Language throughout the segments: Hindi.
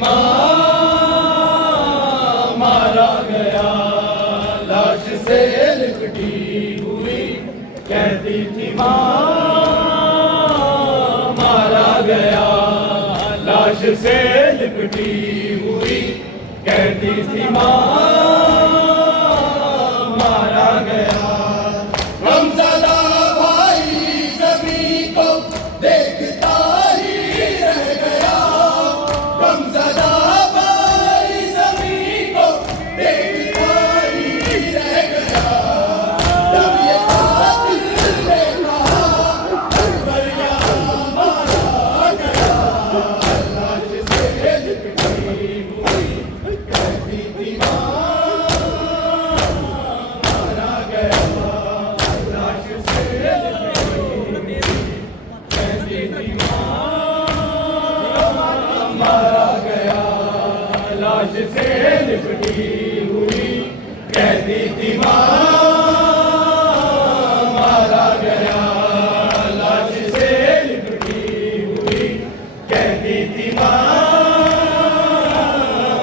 माँ मारा गया, लाश से लिपटी हुई कहती थी माँ मारा गया, लाश से लिपटी हुई कहती थी माँ मारा गया। गमज़दा भाई सभी को देखता ही रह गया, गमज़दा भाई सभी को देखता ही रह गया। जब ये कातिल ने कहा अकबर यहाँ मारा गया, लाश से लिपटी हुई कहती थी माँ मारा गया, लाश से लिपटी कहती थी माँ मारा गया, लाश से लिपटी हुई कहती थी माँ मारा गया, लाश से लिपटी हुई कहती थी माँ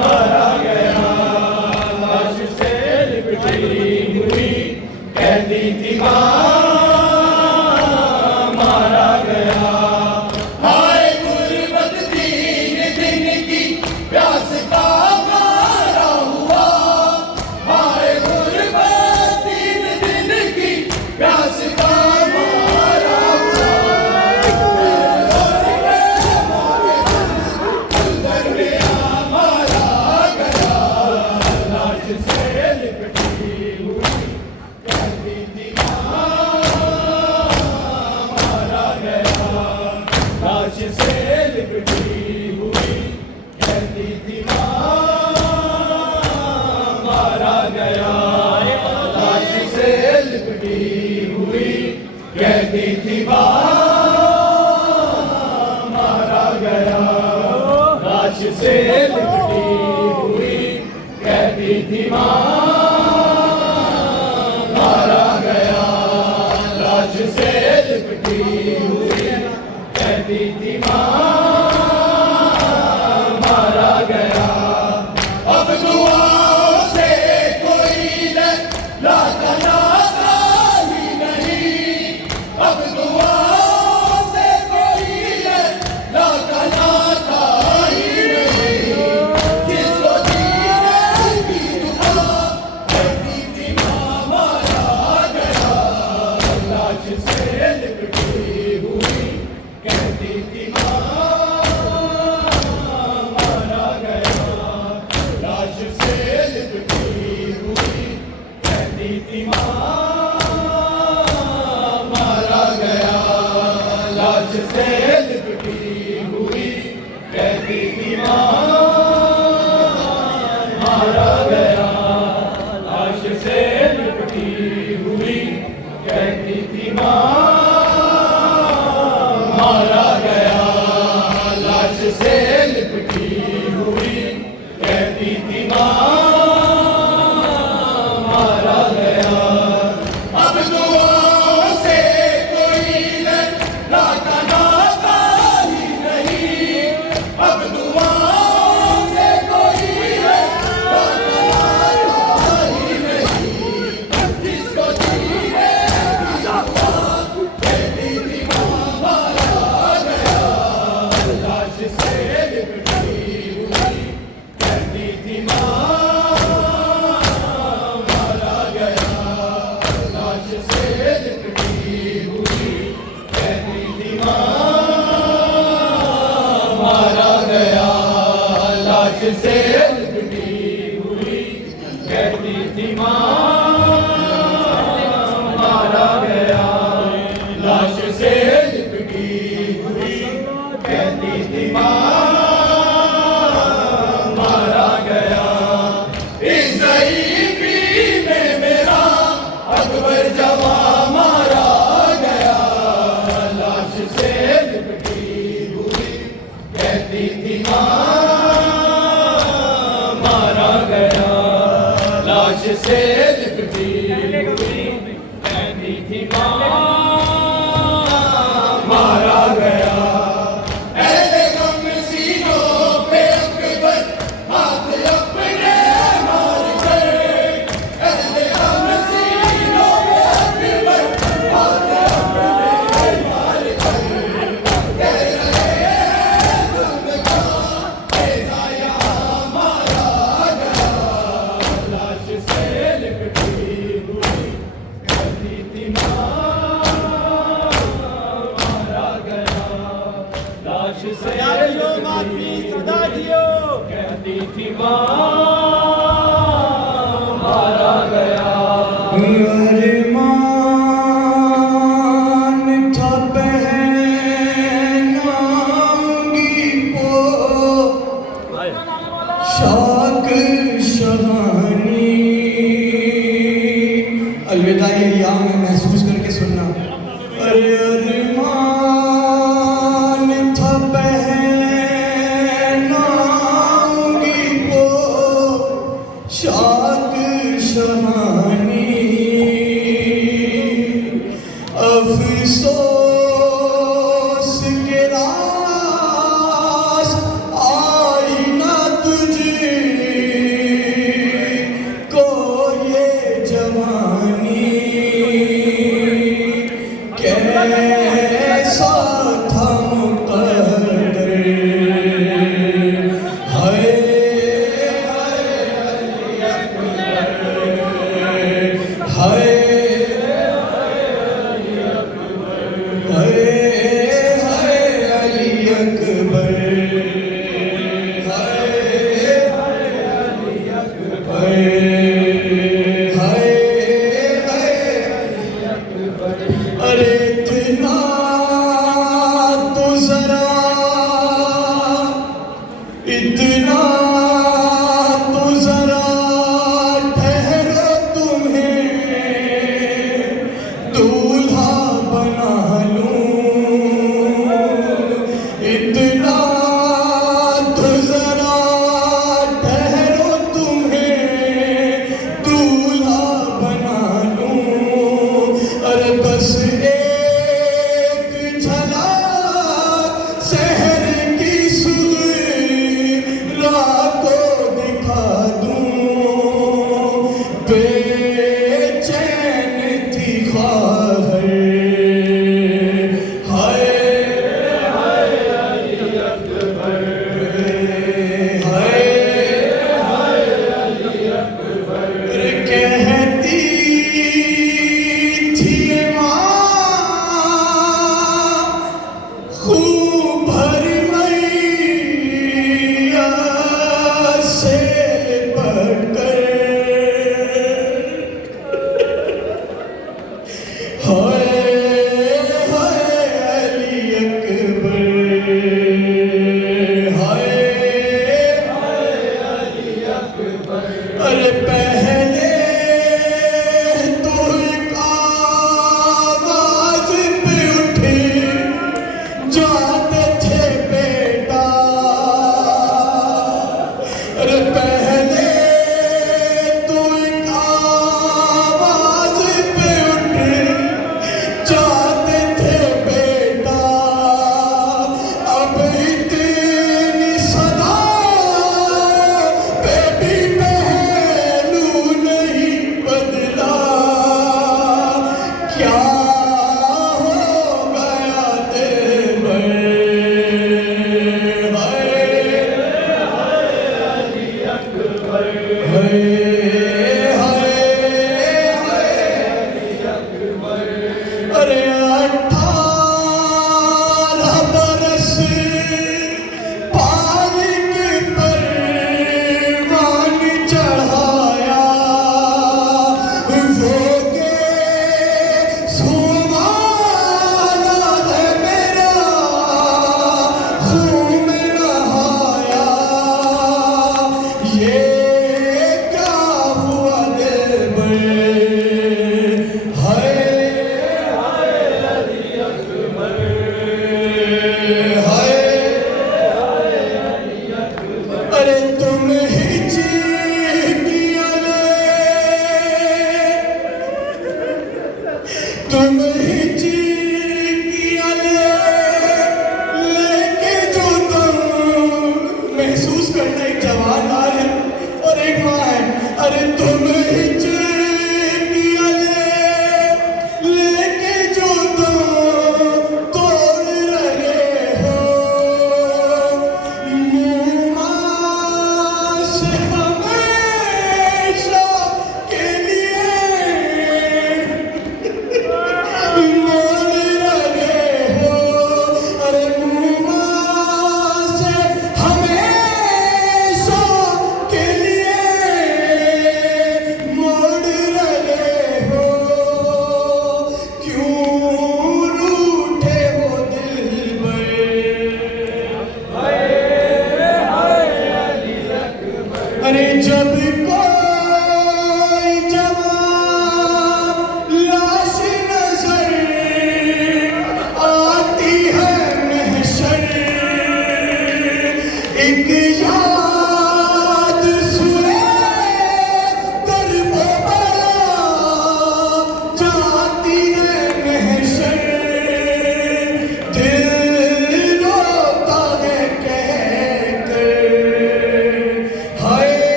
मारा गया, लाश से लिपटी हुई कहती थी माँ मारा गया। हाय गुर्बत तीन दिन की प्यास का मारा हुआ, हाय गुर्बत तीन दिन की प्यास का मारा हुआ। अंदर में मारा गया, लाश से लिपटी हुई कहती थी माँ मारा गया, लाश से लिपटी हुई कहती थी माँ मारा गया, लाश से लिपटी हुई कहती थी माँ मारा गया, लाश से लिपटी हुई कहती थी माँ मारा गया, लाश से लिपटी हुई कहती थी माँ मारा गया। अब दुआओं से कोई लाता नाता ही नहीं, अब दुआओं से कोई लाता नाता ही नहीं। जिसको जीने की दुआ कहती थी माँ मारा गया, लाश से लिपटी हुई कहती थी माँ मारा गया, लाश से लिपटी हुई कहती थी माँ मारा गया, लाश से लिपटी हुई कहती थी माँ मारा गया, लाश से लिपटी हुई कहती थी माँ मारा गया, लाश से लिपटी हुई कहती थी माँ मारा गया। अब दुआओं से कोई लाता नाता ही नहीं, अब दुआओं से कोई लाता नाता ही नहीं। जिसको जीने की दुआ कहती थी माँ मारा गया, लाश से लिपटी हुई कहती थी माँ मारा गया, लाश से लिपटी हुई कहती थी माँ मारा गया, लाश से लिपटी हुई कहती थी माँ मारा गया, लाश से लिपटी हुई कहती थी माँ मारा गया। इस ज़ईफ़ी में मेरा अकबर जवां मारा गया, लाश से लिपटी हुई कहती थी माँ मारा गया, लाश से लिपटी हुई कहती थी माँ मारा गया। ऐसे गम सीनों पे से सदा जियो मातृ सदा जियो। कहती थी माँ मारा गया। अरमान था पहनाऊंगी शाक शहानी। अलविदा ये याम में महसूस करके सुनना। अरे अरमान था पहनाऊंगी शाक शहानी। अफसोस के रास आई ना तुझे को ये जवानी। कैसा था मुक़द्दर हाय हाय हाय हाय अली अकबर हाय हाय अली अकबर हाय हाय अरे इतना तो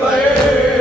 बहे